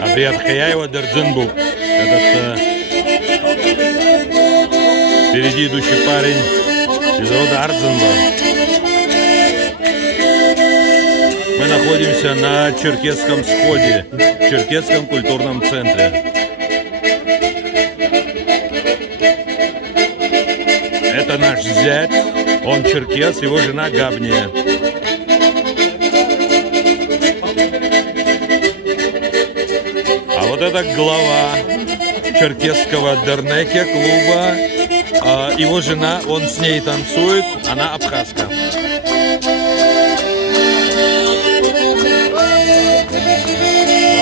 Абрият Хаяева Дердзинбу. Этот впереди идущий парень из рода Ардзинба. Мы находимся на Черкесском сходе, в Черкесском культурном центре. Это наш зять, он черкес, его жена Габния. А вот это глава черкесского дернеке клуба. Его жена, он с ней танцует, она абхазка.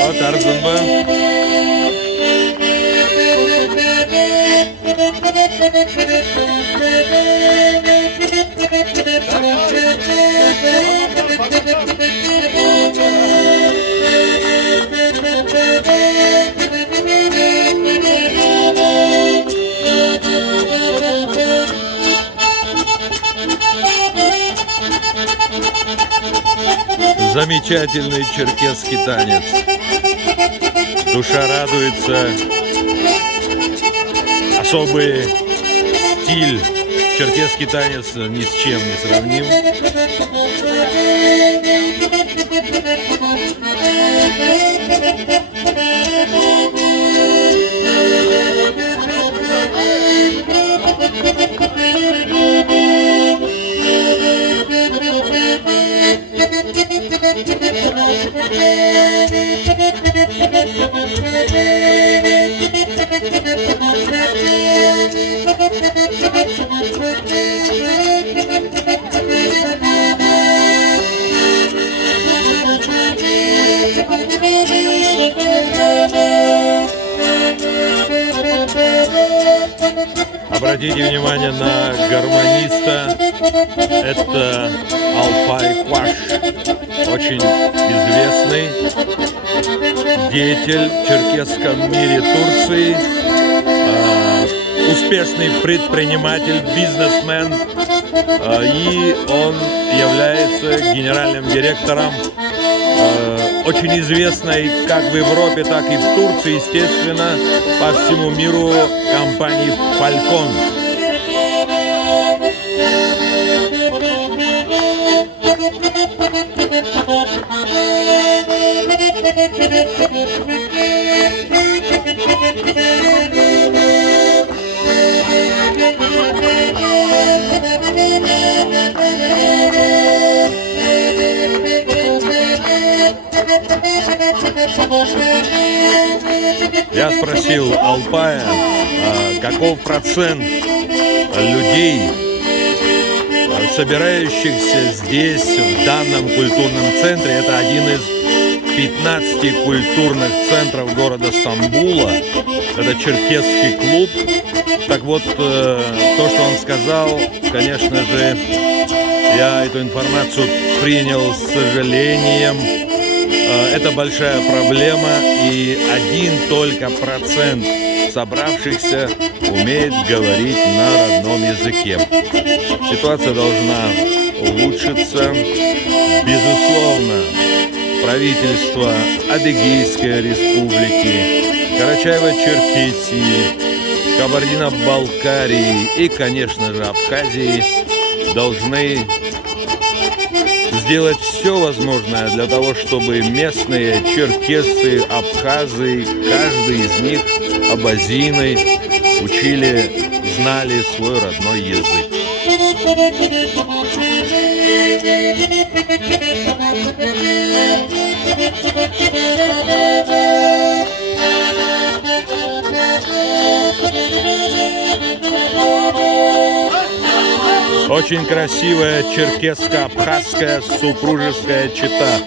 Вот Ардзинба. Замечательный черкесский танец. Душа радуется. Особый стиль. Черкесский танец ни с чем не сравним. Обратите внимание на гармониста. Это Алпай Кваш, очень известный деятель в черкесском мире Турции, успешный предприниматель, бизнесмен, и он является генеральным директором очень известной как в Европе, так и в Турции, естественно, по всему миру компании Falcon. Я спросил Алпая, каков процент людей, собирающихся здесь, в данном культурном центре. Это один из 15 культурных центров города Стамбула. Это черкесский клуб. Так вот, то, что он сказал, конечно же, я эту информацию принял с сожалением. Это большая проблема, и 1 только процент собравшихся умеет говорить на родном языке. Ситуация должна улучшиться. Безусловно, правительство Адыгейской республики, Карачаево-Черкесии, Кабардино-Балкарии и, конечно же, Абхазии должны сделать все возможное для того, чтобы местные черкесы, абхазы, каждый из них абазиной, учили, знали свой родной язык. Очень красивая черкесско-абхазская супружеская чета.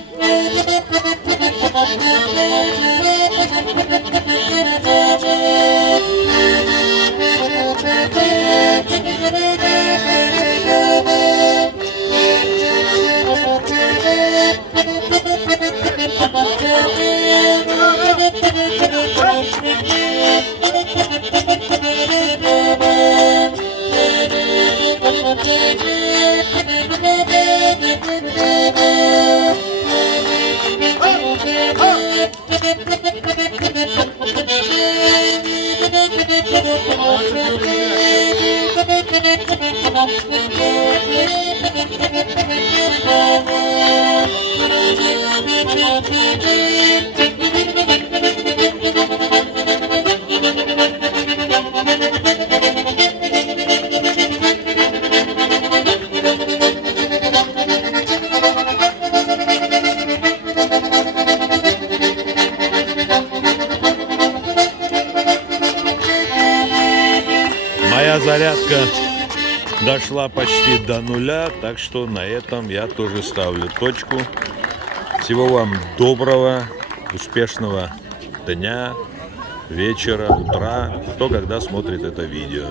Моя зарядка дошла почти до нуля, так что на этом я тоже ставлю точку. Всего вам доброго, успешного дня, вечера, утра, кто когда смотрит это видео.